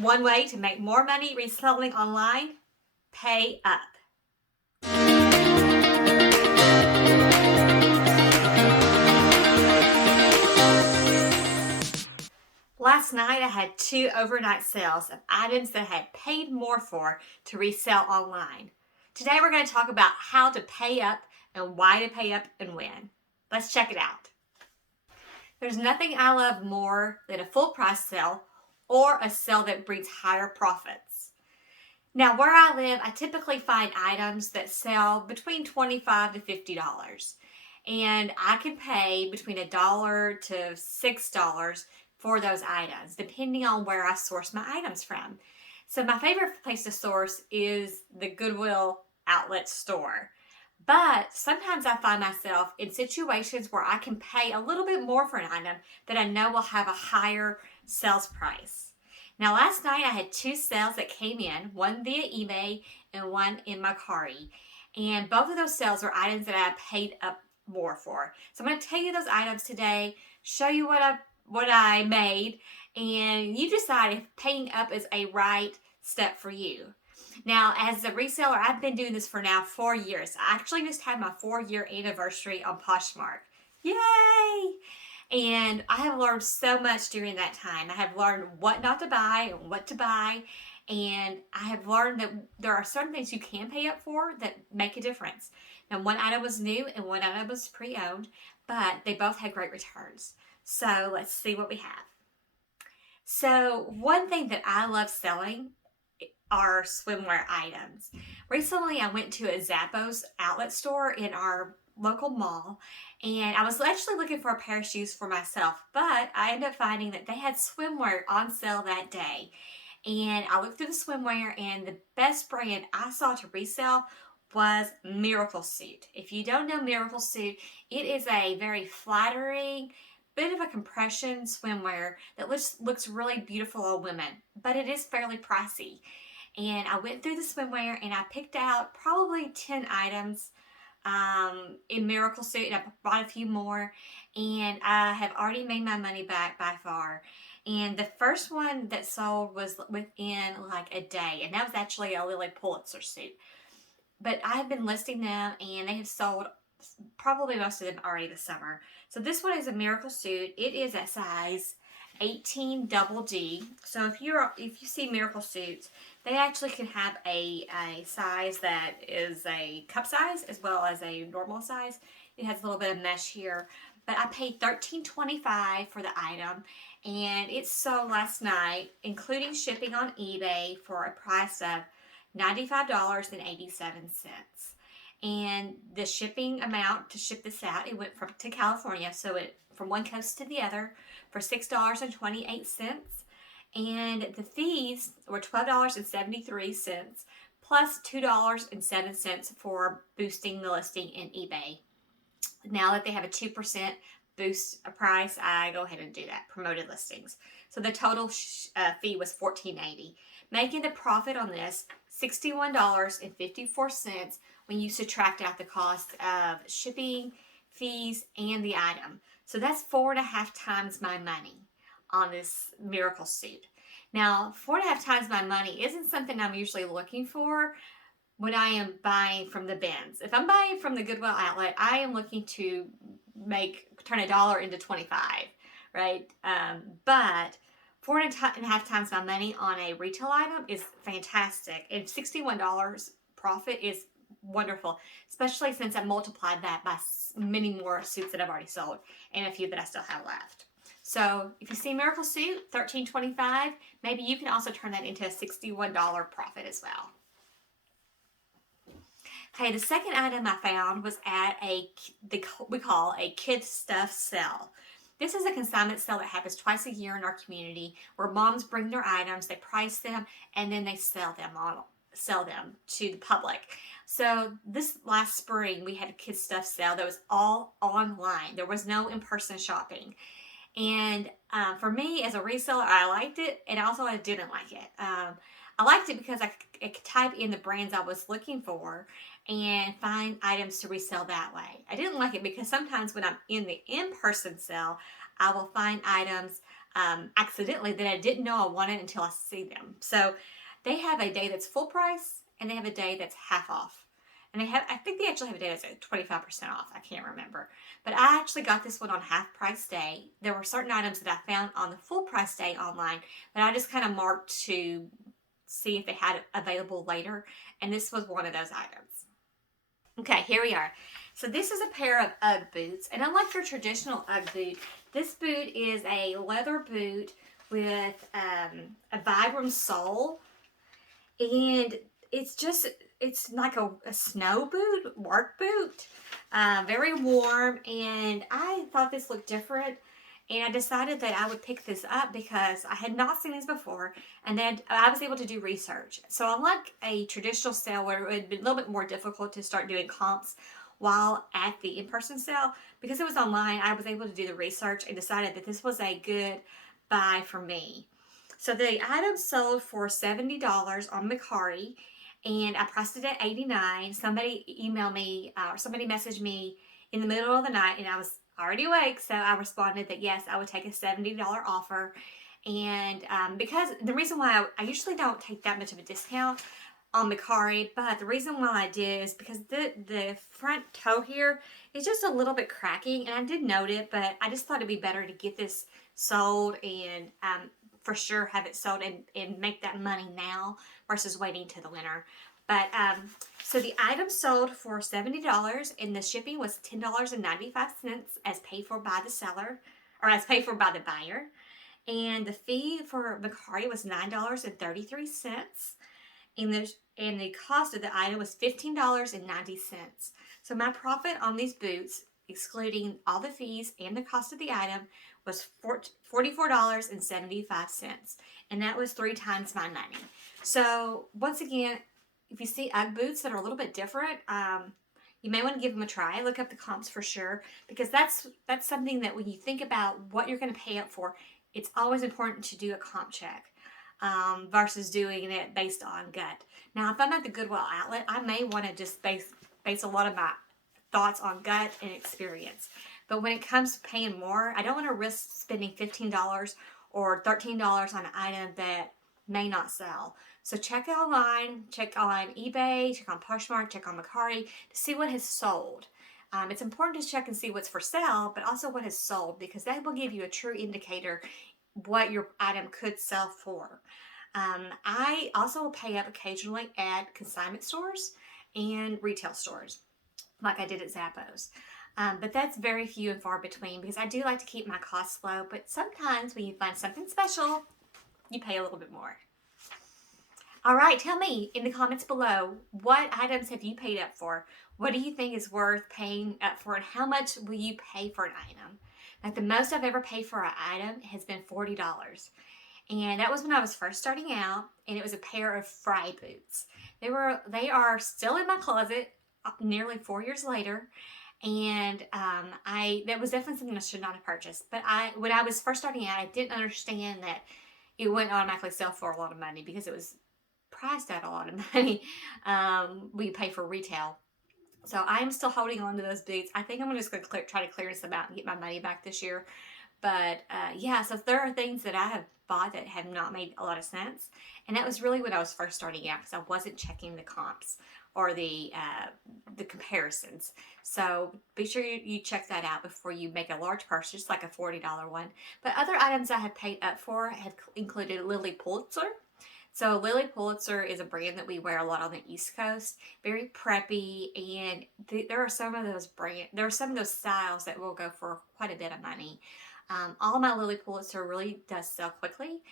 One way to make more money reselling online: pay up. Last night I had 2 overnight sales of items that I had paid more for to resell online. Today we're going to talk about how to pay up and why to pay up and when. Let's check it out. There's nothing I love more than a full price sale or a sale that brings higher profits. Now, where I live, I typically find items that sell between $25 to $50. And I can pay between $1 to $6 for those items, depending on where I source my items from. So my favorite place to source is the Goodwill outlet store. But sometimes I find myself in situations where I can pay a little bit more for an item that I know will have a higher sales price. Now, last night I had 2 sales that came in, one via eBay and one in Mercari. And both of those sales were items that I paid up more for. So I'm going to tell you those items today, show you what I made, and you decide if paying up is a right step for you. Now, as a reseller, I've been doing this for now 4 years. I actually just had my 4-year anniversary on Poshmark. Yay! And I have learned so much during that time. I have learned what not to buy and what to buy. And I have learned that there are certain things you can pay up for that make a difference. Now, one item was new and one item was pre-owned, but they both had great returns. So let's see what we have. So one thing that I love selling are swimwear items. Recently, I went to a Zappos outlet store in our local mall, and I was actually looking for a pair of shoes for myself, but I ended up finding that they had swimwear on sale that day. And I looked through the swimwear, and the best brand I saw to resell was Miracle Suit. If you don't know Miracle Suit, it is a very flattering, bit of a compression swimwear that looks really beautiful on women, but it is fairly pricey. And I went through the swimwear and I picked out probably 10 items in Miracle Suit, and I bought a few more, and I have already made my money back by far. And the first one that sold was within like a day, and that was actually a Lily Pulitzer suit. But I have been listing them, and they have sold probably most of them already this summer. So this one is a Miracle Suit. It is a size 18 double D. So if you see Miracle Suits, they actually can have a size that is a cup size as well as a normal size. It has a little bit of mesh here. But I paid $13.25 for the item, and it sold last night, including shipping on eBay, for a price of $95.87. And the shipping amount to ship this out, it went to California, so it from one coast to the other for $6.28. And the fees were $12.73 plus $2.07 for boosting the listing in eBay. Now that they have a 2% boost price, I go ahead and do that, promoted listings. So the total fee was $14.80, making the profit on this $61.54 when you subtract out the cost of shipping, fees, and the item. So that's 4.5 times my money on this Miracle Suit. Now, 4.5 times my money isn't something I'm usually looking for when I am buying from the bins. If I'm buying from the Goodwill outlet, I am looking to turn $1 into 25, right? But 4.5 times my money on a retail item is fantastic, and $61 profit is wonderful, especially since I multiplied that by many more suits that I've already sold and a few that I still have left. So if you see Miracle Suit, $13.25, maybe you can also turn that into a $61 profit as well. Okay, the second item I found was at we call a kids stuff sale. This is a consignment sale that happens twice a year in our community, where moms bring their items, they price them, and then they sell them to the public. So this last spring, we had a kids stuff sale that was all online. There was no in-person shopping. And for me, as a reseller, I liked it, and also I didn't like it. I liked it because I could type in the brands I was looking for and find items to resell that way. I didn't like it because sometimes when I'm in the in-person sale, I will find items accidentally that I didn't know I wanted until I see them. So they have a day that's full price and they have a day that's half off. And I think they actually have a day that's like 25% off. I can't remember. But I actually got this one on half price day. There were certain items that I found on the full price day online that I just kind of marked to see if they had it available later. And this was one of those items. Okay, here we are. So this is a pair of UGG boots. And unlike your traditional UGG boot, this boot is a leather boot with a Vibram sole. And it's like a snow boot, work boot, very warm. And I thought this looked different. And I decided that I would pick this up because I had not seen these before. And then I was able to do research. So unlike a traditional sale where it would be a little bit more difficult to start doing comps while at the in-person sale, because it was online, I was able to do the research and decided that this was a good buy for me. So the item sold for $70 on Mercari, and I priced it at $89. Somebody emailed me, or somebody messaged me in the middle of the night, and I was already awake, so I responded that yes, I would take a $70 offer. And because the reason why I usually don't take that much of a discount on Mercari, but the reason why I did is because the front toe here is just a little bit cracking, and I did note it, but I just thought it'd be better to get this sold and for sure have it sold and make that money now versus waiting to the winter. But so the item sold for $70 and the shipping was $10.95 as paid for by the seller, or as paid for by the buyer. And the fee for Mercari was $9.33. And the cost of the item was $15.90. So my profit on these boots, excluding all the fees and the cost of the item, was $44.75. And that was 3 times my money. So once again, if you see UGG boots that are a little bit different, you may want to give them a try. Look up the comps for sure, because that's something that when you think about what you're going to pay up for, it's always important to do a comp check versus doing it based on gut. Now, if I'm at the Goodwill outlet, I may want to just base a lot of my thoughts on gut and experience. But when it comes to paying more, I don't want to risk spending $15 or $13 on an item that may not sell. So check online, check on eBay, check on Poshmark, check on Mercari to see what has sold. It's important to check and see what's for sale, but also what has sold, because that will give you a true indicator what your item could sell for. I also will pay up occasionally at consignment stores and retail stores, like I did at Zappos. But that's very few and far between, because I do like to keep my costs low, but sometimes when you find something special, you pay a little bit more. All right, tell me in the comments below, what items have you paid up for? What do you think is worth paying up for, and how much will you pay for an item? Like the most I've ever paid for an item has been $40. And that was when I was first starting out, and it was a pair of Fry boots. They are still in my closet nearly 4 years later. And that was definitely something I should not have purchased. But when I was first starting out, I didn't understand that it wouldn't automatically sell for a lot of money, because it was priced at a lot of money we pay for retail. So I'm still holding on to those boots. I think I'm just going to try to clearance them out and get my money back this year. But yeah, so there are things that I have bought that have not made a lot of sense. And that was really when I was first starting out, because I wasn't checking the comps or the comparisons. So be sure you check that out before you make a large purchase, like a $40 one. But other items I have paid up for have included Lilly Pulitzer. So Lilly Pulitzer is a brand that we wear a lot on the East Coast. Very preppy, and there are some of those styles that will go for quite a bit of money. All my Lilly Pulitzer really does sell quickly.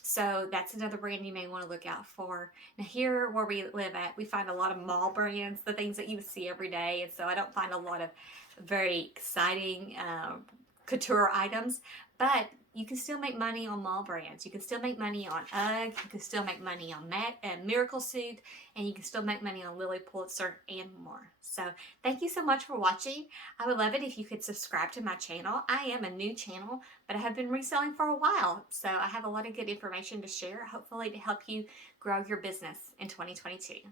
So that's another brand you may want to look out for. Now here where we live at, we find a lot of mall brands, the things that you would see every day. And so I don't find a lot of very exciting couture items, but you can still make money on mall brands. You can still make money on UGG. You can still make money on Miracle Suit, and you can still make money on Lilly Pulitzer and more. So thank you so much for watching. I would love it if you could subscribe to my channel. I am a new channel, but I have been reselling for a while. So I have a lot of good information to share, hopefully to help you grow your business in 2022.